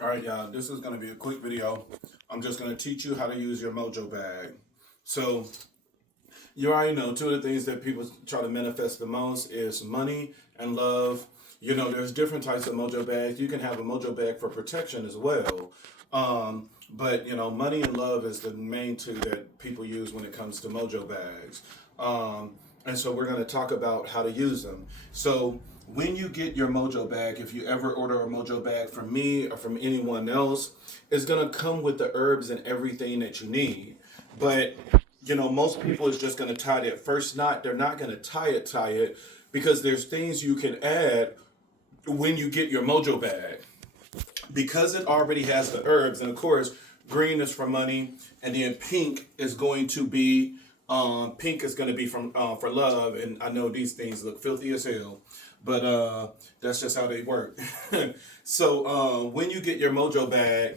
All right, y'all, this is going to be a quick video. I'm just going to teach you how to use your Mojo bag. So, you already know two of the things that people try to manifest the most is money and love. You know, there's different types of Mojo bags. You can have a Mojo bag for protection as well. But, you know, money and love is the main two that people use when it comes to Mojo bags. And so we're going to talk about how to use them. So, when you get your Mojo bag, if you ever order a Mojo bag from me or from anyone else, it's gonna come with the herbs and everything that you need. But you know, most people is just gonna tie that first knot. They're not gonna tie it because there's things you can add when you get your Mojo bag because it already has the herbs. And of course, green is for money, and then pink is going to be from for love. And I know these things look filthy as hell, but that's just how they work. So when you get your Mojo bag,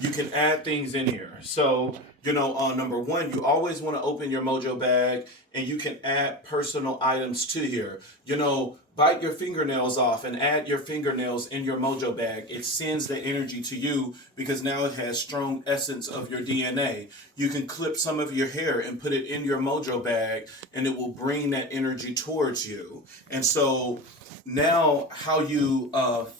you can add things in here. So, you know, number one, you always want to open your Mojo bag and you can add personal items to here. You know, bite your fingernails off and add your fingernails in your Mojo bag. It sends the energy to you because now it has strong essence of your DNA. You can clip some of your hair and put it in your Mojo bag and it will bring that energy towards you. And so now how you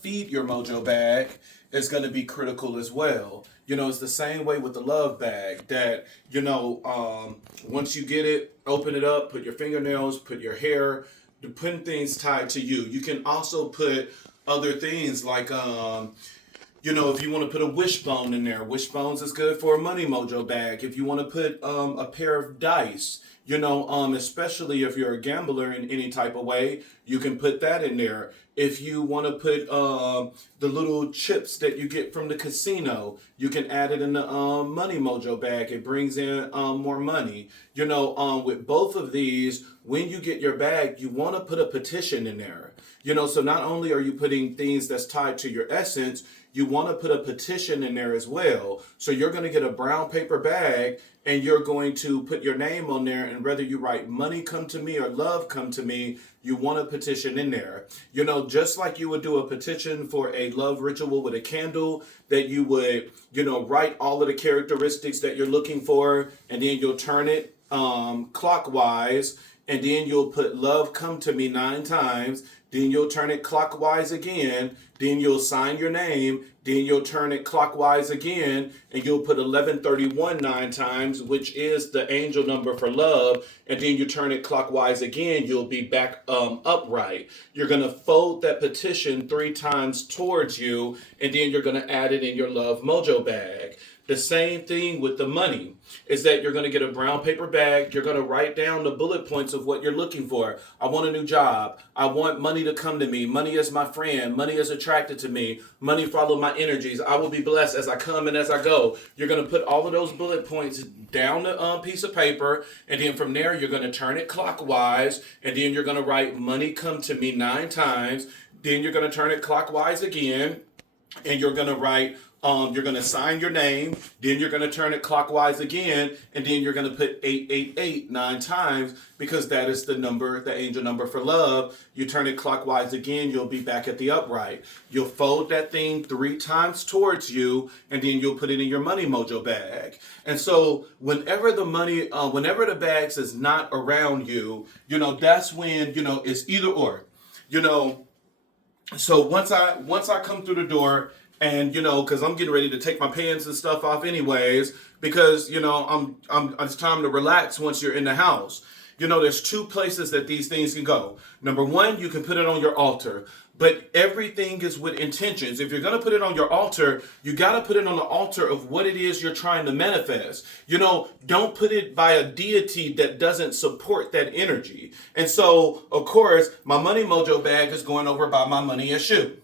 feed your Mojo bag is going to be critical as well. You know, it's the same way with the love bag that, you know, once you get it, open it up, put your fingernails, put your hair, putting things tied to you. You can also put other things like, you know, if you want to put a wishbone in there, wishbones is good for a money Mojo bag. If you want to put a pair of dice, you know, especially if you're a gambler in any type of way, you can put that in there. If you want to put the little chips that you get from the casino, you can add it in the money Mojo bag. It brings in more money. You know, with both of these, when you get your bag, you want to put a petition in there. You know, so not only are you putting things that's tied to your essence, you want to put a petition in there as well. So you're going to get a brown paper bag and you're going to put your name on there. And whether you write money come to me or love come to me, you want a petition in there. You know, just like you would do a petition for a love ritual with a candle, that you would, you know, write all of the characteristics that you're looking for, and then you'll turn it clockwise, and then you'll put love come to me 9 times. Then you'll turn it clockwise again. Then you'll sign your name. Then you'll turn it clockwise again. And you'll put 1131 9 times, which is the angel number for love. And then you turn it clockwise again. You'll be back upright. You're going to fold that petition 3 times towards you. And then you're going to add it in your love Mojo bag. The same thing with the money is that you're going to get a brown paper bag. You're going to write down the bullet points of what you're looking for. I want a new job. I want money to come to me. Money is my friend. Money is attracted to me. Money follow my energies. I will be blessed as I come and as I go. You're going to put all of those bullet points down the piece of paper. And then from there, you're going to turn it clockwise. And then you're going to write money come to me 9 times. Then you're going to turn it clockwise again. And you're going to write you're going to sign your name, then you're going to turn it clockwise again, and then you're going to put 888 9 times because that is the number, the angel number for love. You turn it clockwise again, you'll be back at the upright. You'll fold that thing 3 times towards you, and then you'll put it in your money Mojo bag. And so whenever the bags is not around you, you know, that's when, you know, it's either or, you know. So once I come through the door, and, you know, because I'm getting ready to take my pants and stuff off anyways, because, you know, it's time to relax once you're in the house. You know, there's 2 places that these things can go. Number 1, you can put it on your altar. But everything is with intentions. If you're going to put it on your altar, you got to put it on the altar of what it is you're trying to manifest. You know, don't put it by a deity that doesn't support that energy. And so, of course, my money Mojo bag is going over by my money issue.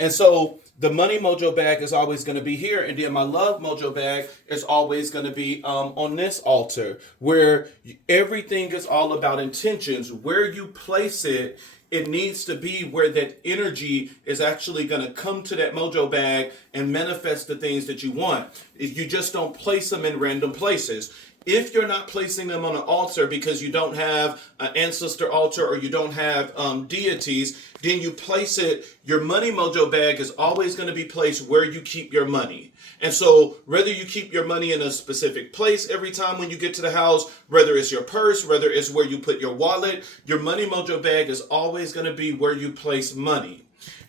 And so the money Mojo bag is always going to be here. And then my love Mojo bag is always going to be on this altar where everything is all about intentions. Where you place it, it needs to be where that energy is actually going to come to that Mojo bag and manifest the things that you want. If you just don't place them in random places. If you're not placing them on an altar because you don't have an ancestor altar or you don't have deities, then you place it. Your money mojo bag is always going to be placed where you keep your money. And so whether you keep your money in a specific place every time when you get to the house, whether it's your purse, whether it's where you put your wallet, your money mojo bag is always going to be where you place money.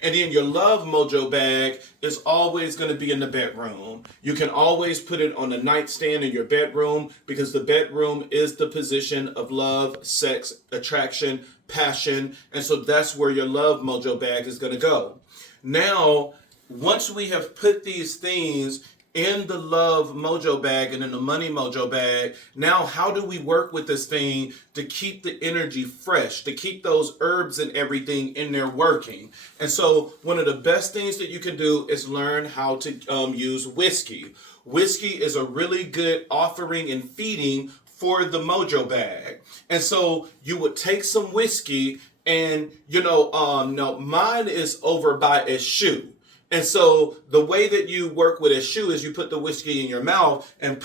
And then your love mojo bag is always going to be in the bedroom. You can always put it on the nightstand in your bedroom because the bedroom is the position of love, sex, attraction, passion. And so that's where your love mojo bag is going to go. Now, once we have put these things in the love mojo bag and in the money mojo bag, now how do we work with this thing to keep the energy fresh, to keep those herbs and everything in there working? And so one of the best things that you can do is learn how to use whiskey. Whiskey is a really good offering and feeding for the mojo bag. And so you would take some whiskey and, now mine is over by eschew. And so the way that you work with a shoe is you put the whiskey in your mouth and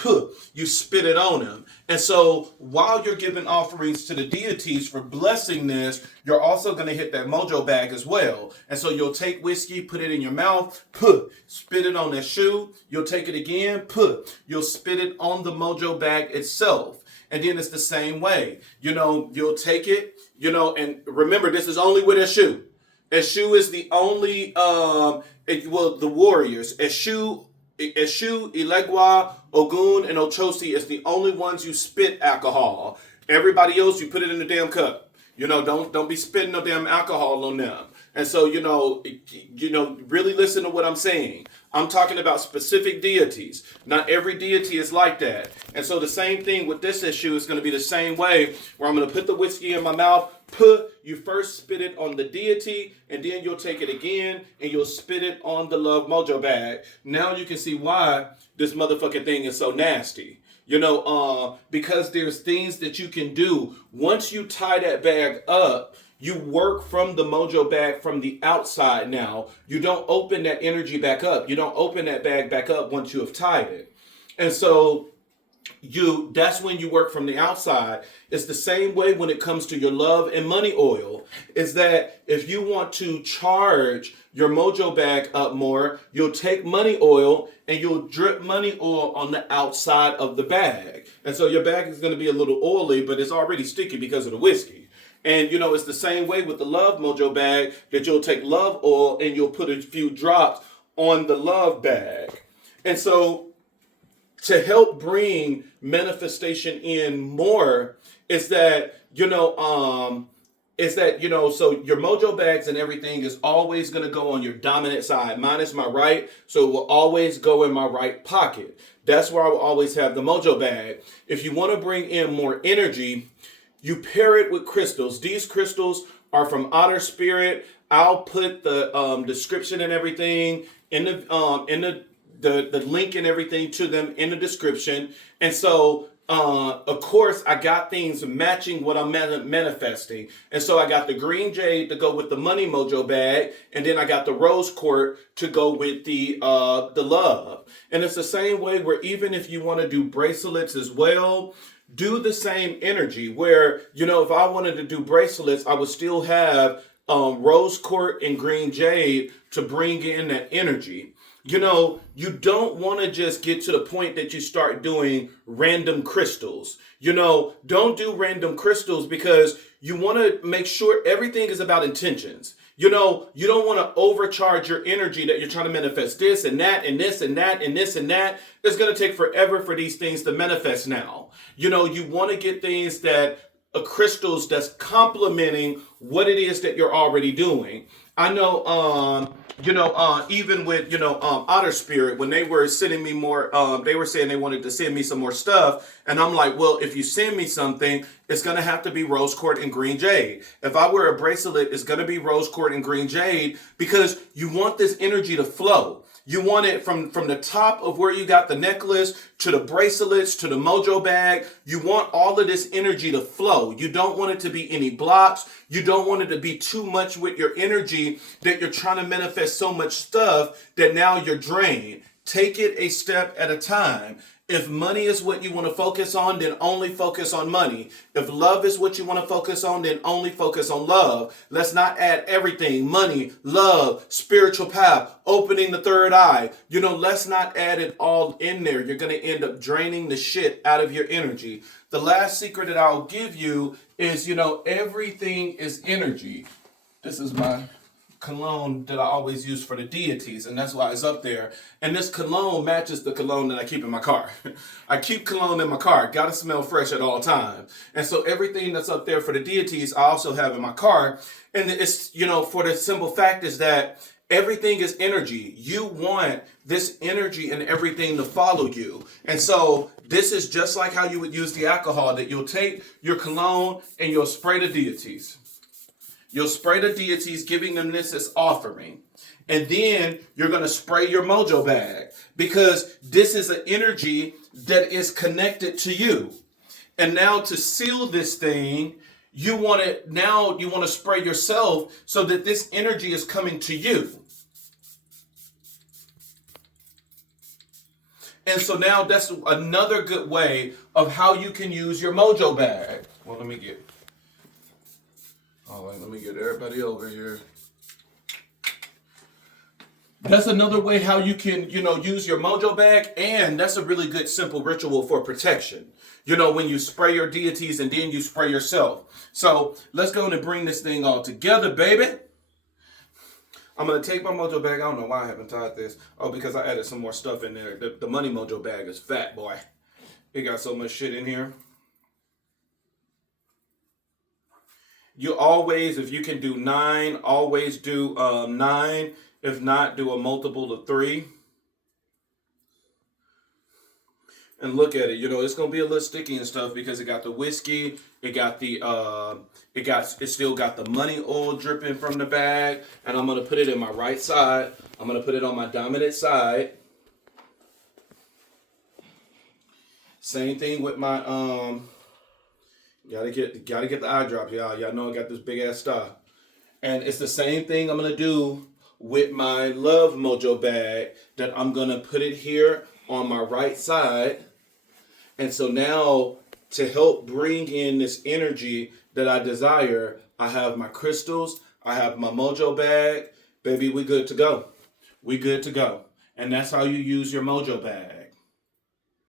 you spit it on them. And so while you're giving offerings to the deities for blessing this, you're also going to hit that mojo bag as well. And so you'll take whiskey, put it in your mouth, spit it on that shoe. You'll take it again, you'll spit it on the mojo bag itself. And then it's the same way. You'll take it, and remember, this is only with a shoe. Eshu is the only, the warriors. Eshu, Ilegwa, Ogun, and Ochosi is the only ones you spit alcohol. Everybody else, you put it in the damn cup. Don't be spitting no damn alcohol on them. And so, really listen to what I'm saying. I'm talking about specific deities. Not every deity is like that. And so the same thing with this issue is going to be the same way, where I'm going to put the whiskey in my mouth, you first spit it on the deity, and then you'll take it again, and you'll spit it on the love mojo bag. Now you can see why this motherfucking thing is so nasty. Because there's things that you can do. Once you tie that bag up, you work from the mojo bag from the outside now. You don't open that energy back up. You don't open that bag back up once you have tied it. And so that's when you work from the outside. It's the same way when it comes to your love and money oil, is that if you want to charge your mojo bag up more, you'll take money oil and you'll drip money oil on the outside of the bag. And so your bag is going to be a little oily, but it's already sticky because of the whiskey. And, it's the same way with the love mojo bag, that you'll take love oil and you'll put a few drops on the love bag. And so to help bring manifestation in more is that, so your mojo bags and everything is always going to go on your dominant side. Mine is my right, so it will always go in my right pocket. That's where I will always have the mojo bag. If you want to bring in more energy, you pair it with crystals. These crystals are from Outer Spirit. I'll put the description and everything in the link and everything to them in the description. And so, of course, I got things matching what I'm manifesting. And so I got the green jade to go with the money mojo bag, and then I got the rose quartz to go with the love. And it's the same way where even if you want to do bracelets as well, do the same energy where, if I wanted to do bracelets, I would still have rose quartz and green jade to bring in that energy. You don't want to just get to the point that you start doing random crystals. Don't do random crystals because you want to make sure everything is about intentions. You don't want to overcharge your energy that you're trying to manifest this and that and this and that and this and that. It's going to take forever for these things to manifest now. You want to get things that crystals that's complementing what it is that you're already doing. I know, even with, Outer Spirit, when they were sending me more, they were saying they wanted to send me some more stuff. And I'm like, well, if you send me something, it's going to have to be rose quartz and green jade. If I wear a bracelet, it's going to be rose quartz and green jade because you want this energy to flow. You want it from the top of where you got the necklace to the bracelets to the mojo bag. You want all of this energy to flow. You don't want it to be any blocks. You don't want it to be too much with your energy that you're trying to manifest so much stuff that now you're drained. Take it a step at a time. If money is what you want to focus on, then only focus on money. If love is what you want to focus on, then only focus on love. Let's not add everything: money, love, spiritual path, opening the third eye. Let's not add it all in there. You're going to end up draining the shit out of your energy. The last secret that I'll give you is, everything is energy. This is my cologne that I always use for the deities, and that's why it's up there. And this cologne matches the cologne that I keep in my car. I keep cologne in my car. Gotta smell fresh at all times. And so everything that's up there for the deities, I also have in my car. And it's, for the simple fact is that everything is energy. You want this energy and everything to follow you. And so this is just like how you would use the alcohol, that you'll take your cologne and you'll spray the deities. You'll spray the deities, giving them this as offering. And then you're going to spray your Mojo bag, because this is an energy that is connected to you. And now to seal this thing, you want to spray yourself so that this energy is coming to you. And so now that's another good way of how you can use your Mojo bag. Well, let me get everybody over here. That's another way how you can, use your Mojo bag. And that's a really good simple ritual for protection. When you spray your deities and then you spray yourself. So let's go and bring this thing all together, baby. I'm going to take my Mojo bag. I don't know why I haven't tied this. Oh, because I added some more stuff in there. The money Mojo bag is fat, boy. It got so much shit in here. You always, if you can do 9, always do 9. If not, do a multiple of 3. And look at it. It's gonna be a little sticky and stuff because it got the whiskey. It got the it still got the money oil dripping from the bag. And I'm gonna put it in my right side. I'm gonna put it on my dominant side. Same thing with my Gotta get the eye drops, y'all. Y'all know I got this big ass star. And it's the same thing I'm gonna do with my love Mojo bag, that I'm gonna put it here on my right side. And so now, to help bring in this energy that I desire, I have my crystals, I have my Mojo bag. Baby, we good to go. We good to go. And that's how you use your Mojo bag.